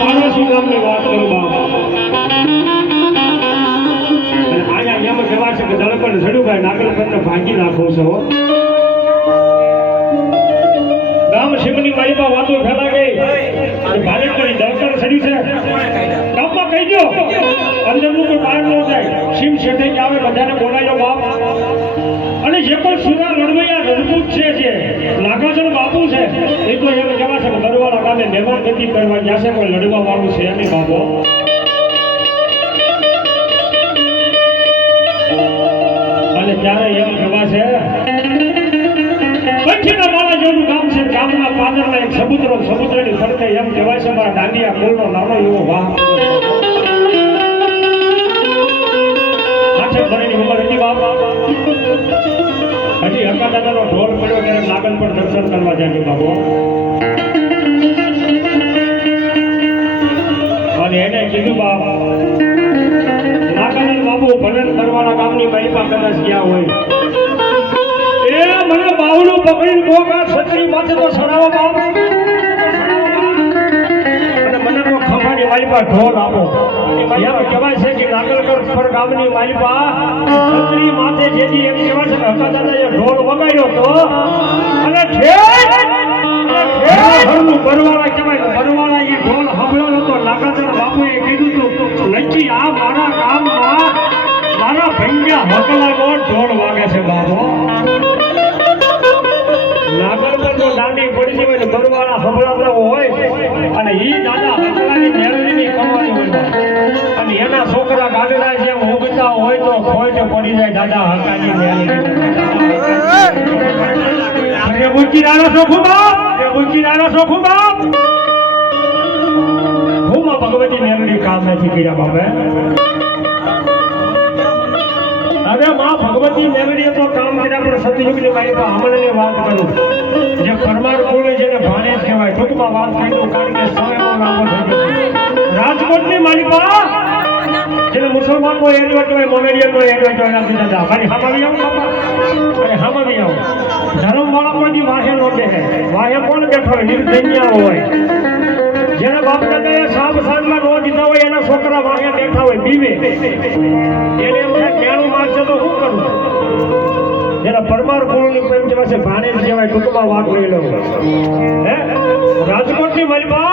પાડોશી ગામની વાત કરું બાપ. આયા એમ કહેવાય છે કે દળપણ ઝડુભાઈ નાગલપંથને ભાંગી નાખો છો. ગામ શિવની મારી વાતો ફેલા ગઈ. ભારતની દળપણ સડી છે. ગામમાં કહી દો અંદરનું કોઈ બહાર ન જાય. શિવ શેઠે કે આવે બધાને બોલાયો બાપ. અને જે કોઈ સુરા લડવૈયા રજપૂત છે જે નાગાજન બાપુ છે એ તો એમ કહેવા છે કે બરવાળા ગામે મહેમાન ગતિ કરવા ગયા છે. કોઈ લડવા વાળું છે એની બાપો. અને ત્યારે એમ કહેવા છે પંચના માળા જેવું ગામ છે. ગામના પાદરના એક સમુદ્રની ફરતે એમ કહેવાય છે મારા દાંડિયા કુલનો નાનો એવો વાહ. ભરેની ઉંમર હતી બાપ. હજી હકા દાદાનો ઢોલ પડ્યો ત્યારે નાગલ પર દર્શન કરવા જાય બાબો. અને એને કીધું બાપ નાગલ બાબુ ભલે કરવાના ગામની મહિમા કદાચ ગયા હોય એ મને બાવડું પકડીને ગોગા છત્રી માથે તો સડાવો બાપ. અને મને તો ખંભાની માલિપા ઢોલ આપો. એમ કહેવાય છે કે નાગલકર પર ગામની માલિપા છત્રી માથે જેથી એમ કહેવાય છે કે હકા દાદાએ ઢોલ વગાડ્યો તો અને ઘરનું બરવાળા કહેવાય બરવાળા એ ઢોલ સાંભળ્યો તો નાગાદર બાપુએ કીધું તું લચ્છી આ મારા ગામમાં મારા ભંગ્યા હકલાનો ઢોલ વાગે છે બાબો. નાગલકર તો દાંડી પડી હોય ને બરવાળા સંભળાવતા હોય અને ઈ દાદા હકલાની મેળવીની કમાણી હોય અને એના છોકરા ગાડડા જેમ ઉગતા હોય તો ખોટ પડી જાય દાદા હકાની મેળવી. અરે બુચીરાનો સોખું બાપ, અરે બુચીરાનો સોખું બાપ. હું ભગવતી મેળવી કામ નથી કર્યા બાપે. હવે માં ભગવતી મેળવીએ તો કામ કર્યા પણ સતયુગની મારી હમણાંની વાત કરું જે પરમાર બોલે જેને ભાણેજ કહેવાય ટૂંકમાં વાત કરી દઉં કારણ કે સમયનો લાંબો થઈ ગયો. રાજકોટની માલિકા જેને મુસલમાન કોઈ એડવર્ટ હોય મોમેડિયન કોઈ એડવર્ટ હોય નથી દાદા મારી હામાવી આવું બાપા. અરે હામાવી આવું ધર્મવાળા કોઈની વાહે નો બેહે. વાહે કોણ બેઠો હોય નિર્દન્યા હોય જેના બાપ દાદાએ સાબ સાંજમાં નો દીધા હોય એના છોકરા વાહે બેઠા હોય બીવે એને એમ મેળું માગશે તો શું કરું. જેના પરમાર કુળની પ્રેમ જેવા છે ભાણેજ કહેવાય ટૂંકમાં વાત લઈ લઉં. હે રાજકોટની માલિકા